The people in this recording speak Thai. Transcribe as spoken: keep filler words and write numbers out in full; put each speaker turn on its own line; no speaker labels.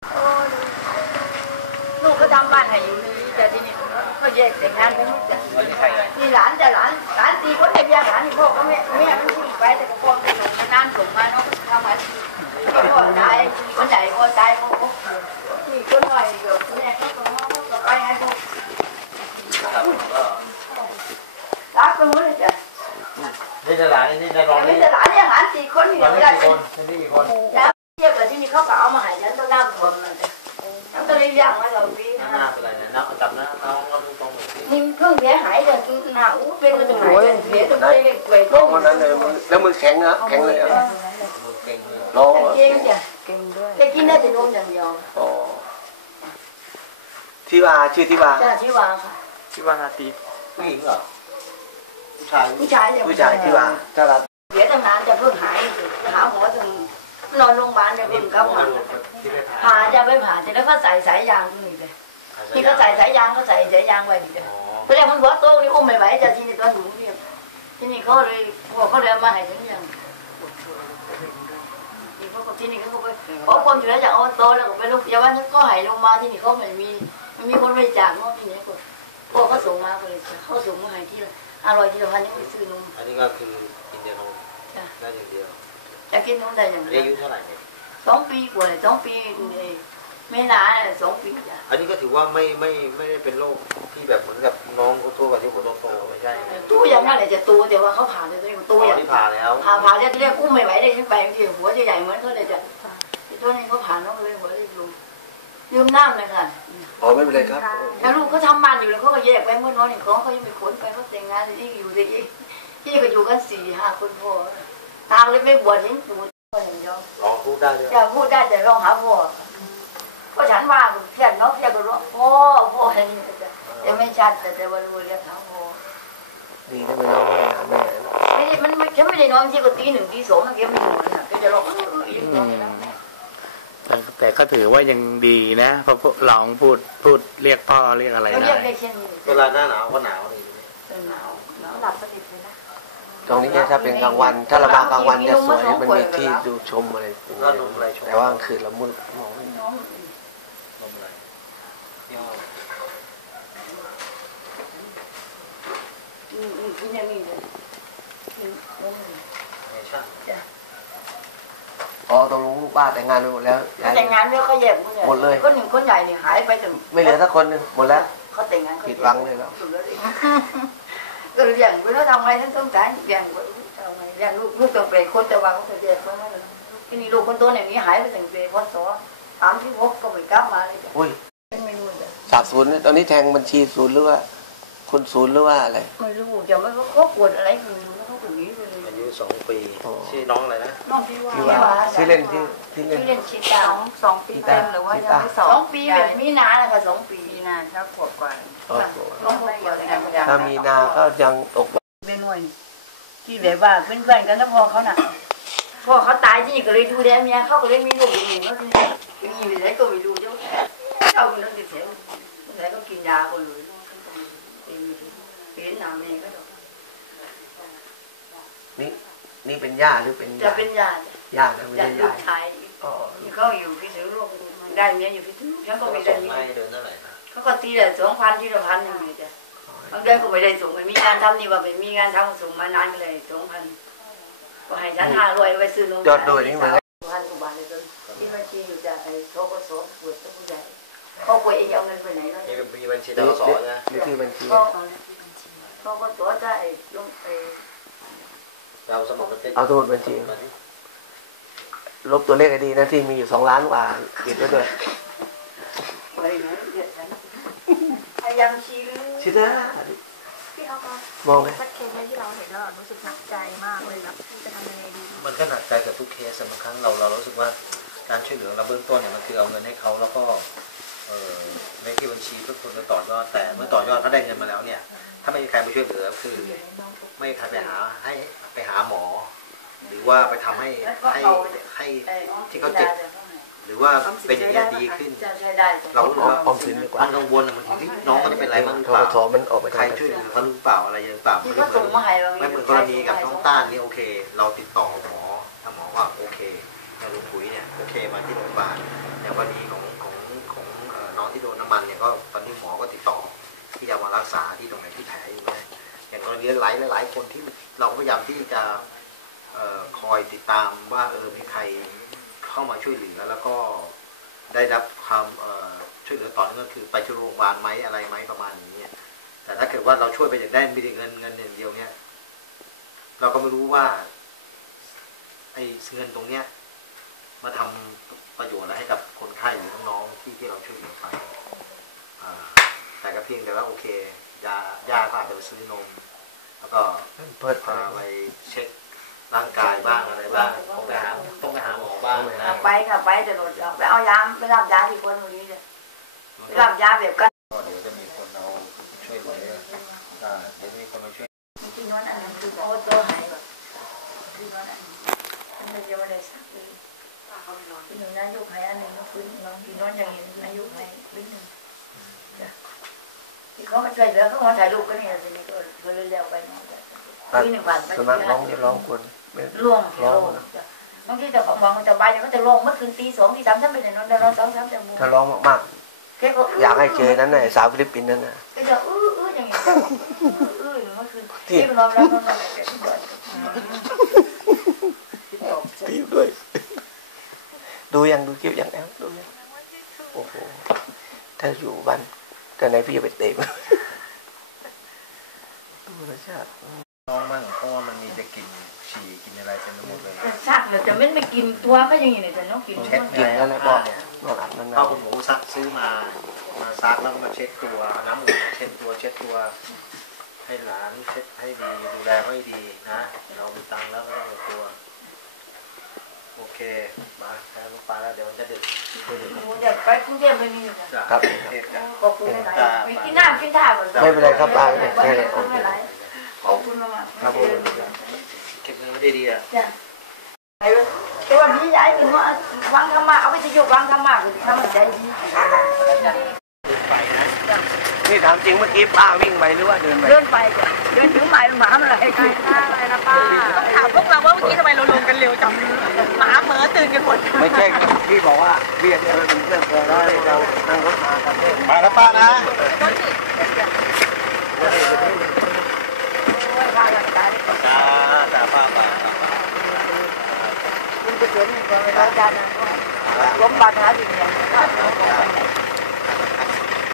ลูกก็ทำบ้านให้อยู่นี่แต่ทีนี้ก็แยกแต่งงานไปหมดจ้ะนี่หลานจะหลานหลานตีคนให้เบี้ยหลานนี่พ่อก็แม่แม่มันทิ้งไปแต่ก็พ่อจะส่งมานานส่งมาเนาะทำมาพ่อตายคนใหญ่พ่อตายเขาที่คนหน่อยเดี๋ยวแม่เขาก็มาเขาก็ไปให้พ่อรักไปหมดเลยจ้ะ
นี่จะหลานนี่จะรอง
นี่จะหลานเนี่ยหลานสี่คนนี่เดี๋ยวไม่ได้
คนนี่กี่คน
แล้วเทียบกับที่นี่เขาก็เอามาให้ฉันต้องน้ำท่วมนั่นน้ำทะเลย่างไว้เราปี
หน้าเป็นไรเนี่ยน้ำจับนะน้องก็ดูตรง
นี่เพิ่งเสียหายแต่คือหน้าอู้เป็นมาจากไหนเสียตรงนี้เกวยต้
มวันนั้นเลยแล้วมือแข็งนะแข็งเลยอ่ะ
เก่งเลย
ร้อง
เก่งจ้ะเก่งด้วยแต่กินได้แต่นมอย่างเดียว
อ๋อที่ว่าชื่อที่ว่า
จ้าที่ว่าค่ะ
ที่ว่านาทีผู้หญิงเหรอผู้ชาย
ผู้ชาย
ผู้ชายที่ว่าตลาด
เสียตั้งนานจะเพิ่งหายหาหมอถึงนอนโรงพยาบาลเลยเพิ่งเข้ามาผ่าจะไม่ผ่าแต่แล้วก็ใส่สายยางตรงนี้เลยที่เขาใส่สายยางเขาใส่สายยางไว้ดีเลยเพราะฉะนั้นมันหัวโตนี่อุ้มไม่ไหวจะที่นี่ตัวหนูเนี่ยที่นี่เขาเลยพวกเขาเลยมาให้ถึงอย่างที่เขาที่นี่เขาไปเพราะคนอยู่แล้วจากอบตแล้วก็ไปลูกยาบ้านก็หายลงมาที่นี่เขาไม่มีไม่มีคนบริจาคเนาะที่นี่ก็พวกเขาส่งมาเลยเขาส่งมาให้ที่อร่อยที่เราพันยังไปซื้อนม
อันนี้ก็คือกินเดียวนมได้อย่างเดียว
จะกินนมได้อย่างไร
อายุเท่าไหร่เนี่ย
สองปีกว่าเลยสองปีไม่นานสองปีจ้ะ
อันนี้ก็ถือว่าไม่ไม่ไม่ได้เป็นโรคที่แบบเหมือนกับน้องทั่วไปที่หัวโตๆไม่ใช่
ตู้อย่างนั้นเลยจะตู้แต่ว่าเขาผ่าเลยตัวนี้ตู้อย่าง
ที่ผ่าแล้ว
ผ่าผ่าเรียกเรียกอุ้มไม่ไหวเลยที่ไปที่หัวจะใหญ่เหมือนเขาเลยจ้ะตัวนี้เขาผ่าน้องเลยหัวเลยลุงยืมน้ำเลยค่ะ
อ๋อไม่เป็นไรครับ
แล้วลูกเขาทำบ้านอยู่แล้วเขาก็แยกไปเมื่อน้อยนี่ของเขายังไม่ขนไปเขาแต่งงานที่อยู่ที่ที่ก็อยู่กันสี่ห้าคนพ่อตามเลยไม่บวชเห็นปู่คนอย่างเดียว
ลองพูดได้ด้วย
จะพูดได้แต่ลองหาพ่อก็ฉันว่าเพี้ยนเนาะเพี้ยนก็ร้องพ่อพ่ออะไรนี่แต่ไม่ชัดแต่แต่ว่ารู้เรียกเขาพ่อ
ดีได้ไหมน้องแม่
ไม่ได้มันฉันไม่ได้นอนที่ก็ตีหนึ่งตีสองนะแกไม่อยู่เลยแกจะร้องอื้ออื้ออย่างนี้นะ
แต่ก็ถือว่ายังดีนะเพราะลองพูดพูดเรียกพ่อเรียกอะไรได้
เวลาหน้าหนาวก็หนาวนี่
หนาวหนาวหลับสนิทเลยนะ
ตรงนี้เนี่ยถ้าเป็นกลางวันถ้าเรามากลางวันเนี่ยสวยมันมีที่ดูชมอะไรแต่ว่ากลางคืนเรามืดมองไม่เห็น
ลมอะไร
อืมอืมที่นี่มีเลยลม
ไม่ใช่
อ๋อตรงลุงลูกป้าแต่งงานไปหมดแล้ว
แต่งงานแล้วเขาแยก
หมดเลย
คนหนึ่งคนใหญ่เนี่ยหายไปถึง
ไม่เหลือสักคนนึงหมดแล้ว
เขาแต่งงาน
ผิดหวังเลยแล้ว
ก็เลี้ยงไปแล้วทำไงท่านต้องจ่ายเลี้ยงทำไงเลี้ยงลูกลูกต้องไปคนแต่ว่าเขาจะแยกไปไม่เลยทีนี้ลูกคนโตเนี่ยมีหายไปถึงปีพศสามที่หกก็ไปกลับมาเลย
อุ้ย
เป็นไม่รู้เลย
จากศูนย์ตอนนี้แทงบัญชีศูนย์หรือว่าคนศูนย์หรือว่าอะไร
ไม่รู้จะไม่รู้เขาปวดอะไรไม่รู้เขาปวดนี้ไปเลย
อายุสองปีชื่อน้องอะไรนะ
น้องที่ว่า
ชื่อเล่นที่ที่เล่น
ชื่อเล่นชิตาสองสองปีเต็มหรือว่ายังไม่สองปีแบบมีนาเลยค่ะสองปีมีนาเท่าขวบกว่าต้องขวบกว่า
ถ้ามีนาก็ยังตก
เป็นหน่วยที่แบบว่าเพื่อนๆกันแล้วพอเขาน่ะพอเขาตายที่ก็เลยดูแลเมียเขาก็เลยมีลูกอยู่แล้วทีนี้มีอะไรก็ไม่รู้จ้ะเขาคนนั้นติดเสียอะไรก็กินยาก็เลยเป็นน้ำเองก็
นี่นี่เป็นย่าหรือเป็น
จะเป็นญาติ
ญาตินะไม่ใช่ญาติ
ชายที่เขาอยู่พิษณุโลกได้เมียอยู่พิษณุโลกฉันก็ไม่ได้
ไม่เดินเท่าไหร่
เขาก็ตีแต่สองพันที่ละพันนึงเลยจ้ะบางเดือนก็ไม่ได้ส่งมันมีงานทำนี่ว่าไม่มีงานทำส่งมานานก็เลยสองพันก็ให้ฉันห้าร้อยไปซื้อนม
ยอดโดยนี่เหมือน
พันกว่าบาทเลยจนที่บัญชีอยู่จะไอ้โทกสปวดตัวผู้ใหญ่เขาป่วยเองเอาเงินไปไหนแล้ว
มีบัญชีธนาคารนะ
มีที่บัญชี
เขาก็ตัวจะไอ้ลงไอ้
เราสมุดบัญชี
เอาสมุดบัญชีลบตัวเลขให้ดีนะที่มีอยู่สองล้านกว่าปิดไว้ด้วย
พยายามชี้
ชี้ได้
พี่เขาก็
มองเลย
เคสที่เราเห็นแล้วรู้สึกหนักใจมากเลยแบบจะทำยังไงดี
มันก็หนักใจกับทุกเคสบางครั้งเราเรารู้สึกว่าการช่วยเหลือเราเบื้องต้นเนี่ยมันคือเอาเงินให้เขาแล้วก็เอ่อในที่บัญชีเพื่อคนจะต่อยอดแต่เมื่อต่อยอดเขาได้เงินมาแล้วเนี่ยถ้าไม่มีใครมาช่วยเหลือคือไม่มีใครไปหาให้ไปหาหมอหรือว่าไปทำให้ให้ให้ที่เขาเจ็บหรือว่าเป็นอย่างนี้ดีขึ้นเรารู้ว่ามันกังวลมันที่น้องเขาจะเป็นอะไรบ้างหรือเปล่า
มันออกไป
ใครช่วยเหลือเขาหรือเปล่าอะไรยังเปล่าไม่เหมือนไม่เหมือนกรณีกับน้องต้านนี่โอเคเราติดต่อหมอถ้าหมอว่าโอเคแต่ลุงปุ๋ยเนี่ยโอเคมาที่โรงพยาบาลในวันนี้ของของที่โดนน้ำมันเนี่ยก็ตอนนี้หมอก็ติดต่อที่จะมารักษาที่ตรงไหนที่แผลอยู่ไหมอย่างกรณีหลายหลายคนที่เราพยายามที่จะคอยติดตามว่าเออมีใครเข้ามาช่วยเหลือแล้วก็ได้รับความช่วยเหลือต่อเนื่องก็คือไปที่โรงพยาบาลไหมอะไรไหมประมาณนี้แต่ถ้าเกิดว่าเราช่วยไปอย่างได้มีเงินเงินอย่างเดียวเนี่ยเราก็ไม่รู้ว่าไอ้เงินตรงเนี้ยมาทำประโยชน์อะไรให้กับคนไข้หรือน้องๆที่ที่เราช่วยเหลือไปแต่ก็เพียงแต่ว่าโอเคยายาก็อาจจะไปซื้อนมแล้วก็พาไปเช็คร่างกายบ้างอะไรบ้างต้องไปหาต้องไปหาหมอบ้างนะ
ไปค่ะไปแต่หนูไปเอายาไปรับยาที่คนคนนี้เลยไปรับยาแบบกัน
เดี๋ยวจะมีคนเอาช่วยเหลือเดี๋ยวมีคนมาช่วย
ที่นอนอันนั้นคือโอ้ตัวหายแบบที่นอนอันนี้อันนี้จะไม่ได้สักเลยที่หนูนายกหายอันหนึ่งก็ฟื้นน้องที่นอนอย่างนี้นายกหายฟื้นหนึ่งที่เขามาช่วยเหลือเขามาถ่ายรูปก็เนี่ยทีนี้ก็ก็เลยเลี้ยวไปน้องฟื้นหนึ่งวัน
สมัครร้องร้องคน
ล่วงล่วงบางทีแต่ของมองจะไปเนี่ยก็จะล่วงเมื่อคืนตีสองตีสามฉันไปไหนนอนนอนสองสามชั่วโมง
ถ้าร้องมากๆอยากให้เจอนั้นน่ะสาวฟิลิปปินส์นั่นน่ะ
ก็จะอื้ออื้ออย่างเงี้ยอื้อเมื่อคืนที่นอนแล้วนอนอะไรแบบ
ตีด้วยดูยังดูคลิปยังแอลดูยังโอ้โหถ้าอยู่บ้านแต่ไหนพี่จะไปเตะดูรสชาติ
น้องมั่งเพราะว่ามันมีจะกินฉี่กินอะไรเต็มไปหมดเลย
ซักเลยจะไม่ไม่กินตัวก็ยังอย่างนี้แต่น้องกิน
เช็ด
กินแล้วนะพ่อนอนอัดนาน
ๆพ่อคุณหมูซักซื้อมามาซักแล้วก็มาเช็ดตัวน้ำหมูเช็ดตัวเช็ดตัวให้หลานเช็ดให้ดีดูแลให้ดีนะเรามีตังค์แล้วก็ต้องตัวโอเคมาแค่ลูกปลาแล้วเดี๋ยวจะดึก
เดี๋ยวไปกรุงเทพไม่มี
ครับ
ขอบคุณหลายๆไปกินน้ำกินท่าก่อน
ไม่เป็นไรครับป้าไม่เป็นไร
ขอบคุณมาก
ครับ
เก็บเงินไว้ดีๆอ่ะ
จ้ะแต่วันนี้ย้ายถึงว่าวางธรรมะเอาไปจะยกวางธรรมะคือทำใจดี
ไปนะ
นี่ถามจริงเมื่อกี้ป้าวิ่งไปหรือว่าเดินไป
เดินไปเดินถึงหมายหมาอะไรใครหน้าอะไรนะป้า
ต้องถามพวกเราว่าเมื่อกี้ทำไมเราลงกันเร็วจังหมาเหมือตื่นกันหมด
ไม่ใช่พี่บอกว่าพี่จะเดินเป็นเพื่อนกันแล้วเรานั่งรถมากัน
มาแล้วป้านะจ้าจ้าป้าป้า
คุณกุศลมีความรักกันนะล้มบาดหาสิ่งอย่าง